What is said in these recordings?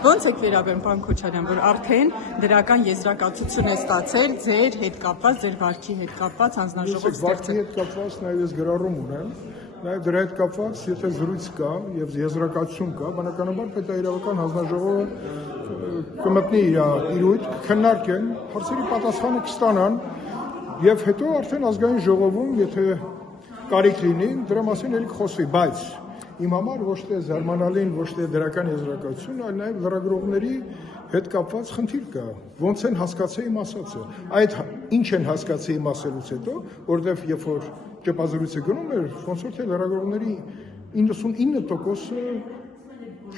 Ոնց եք վերաբերում, պարոն Քոչարյան, որ արդեն դրական եզրակացություն է ստացել ձեր հետ կապված, ձեր վարքի հետ կապված հանձնաժողով ստեղծել։ Վարքի հետ կապված նաև ես գրառում ունեմ, նաև դրա հետ կապված, եթե զրույց կա եւ եզրակացություն կա, բնականաբար պետաիրավական հանձնաժողովը կմտնի իր ուղիղ քննարկեն, հարցերի պատասխանը կստանան եւ հետո արդեն ազգային ժողովում, եթե կարիք լինի, դրա մասին ելի կխոսվի, բայց իմ համար ոչ թե զարմանալին, ոչ թե դրական եզրակացություն, այլ նաև լրագրողների հետ կապված խնդիր կա, ոնց են հասկացել իմ ասածը, այդ ինչ են հասկացել իմ ասելուց հետո, որովհետև երբ որ ճեպազրույցը գնում էր, ոնց որ թե լրագրողների 99%-ը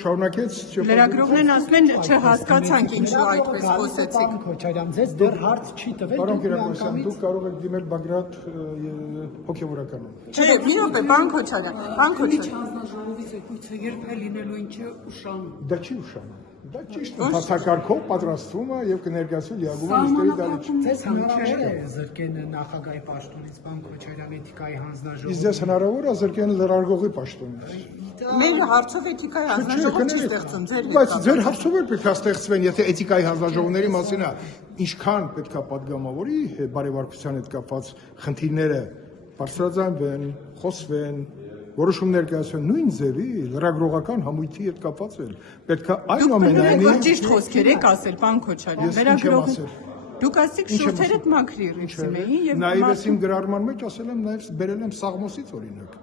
շարունակեց լրագրողներն ասում են չհասկացանք ինչու այդպես խոսեցիք։ Քոչարյան, ձեզ դեռ հարց չի տվել։ Պարոն Կիրակոսյան, դուք կարող եք դիմել Բագրատ հոգևորականին։ Չէ, մի րոպե, պարոն Քոչարյան, պարոն Քոչարյան։ Հանձնաժողովից եկույցը երբ է լինելու, ինչը ուշանում։ Դա չի ուշանում։ Դա ճիշտ է, բացակարգով պատրաստվում է եւ կներկայացվի լիագումը նիստերի դալիճ։ Ձեզ հնարավոր է զրկեն նախագահի պաշտոնից, պարոն Քոչարյան, էթիկայի հանձնաժողովը։ Իսկ ձեզ հնարավոր է զրկեն լրագրողի պաշտոնից։ Մեր հարցով էթիկայի հանձնաժողով չի ստեղծում, ձեր հետ։ Բայց ձեր հարցով էլ պետք է ստեղծվեն, եթե էթիկայի հանձնաժողովների մասին է, ինչքան պետք է պատգամավորի բարեվարկության հետ կապված խնդիրները բարձրաձայնվեն, խոսվեն, որոշումներ կայացվեն նույն ձևի լրագրողական համույթի հետ կապված էլ պետք է այնուամենայնիվ ճիշտ խոսքեր եք ասել, պարոն Քոչարյան, լրագրող դուք ասիք շուրթերը մաքրի ռիվսիմ էին եւ նաեւ ես իմ գրառման մեջ ասել եմ նաեւ բերել եմ Սաղմոսից օրինակ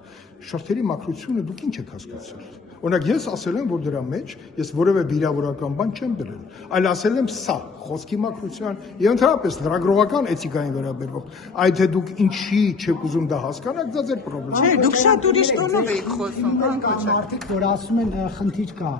շուրթերի մաքրությունը դուք ինչ եք հասկացել օրինակ ես ասել եմ որ դրա մեջ ես որևէ վիրավորական բան չեմ դրել այլ ասել եմ սա խոսքի մաքրության եւ ընդհանրապես լրագրողական էթիկային վերաբերող այդ թե դուք ինչի չեք ուզում դա հասկանաք դա ձեր խնդրեմն է չէ դուք շատ ուրիշ տոնով եք խոսում Մարդիկ որ ասում են խնդիր կա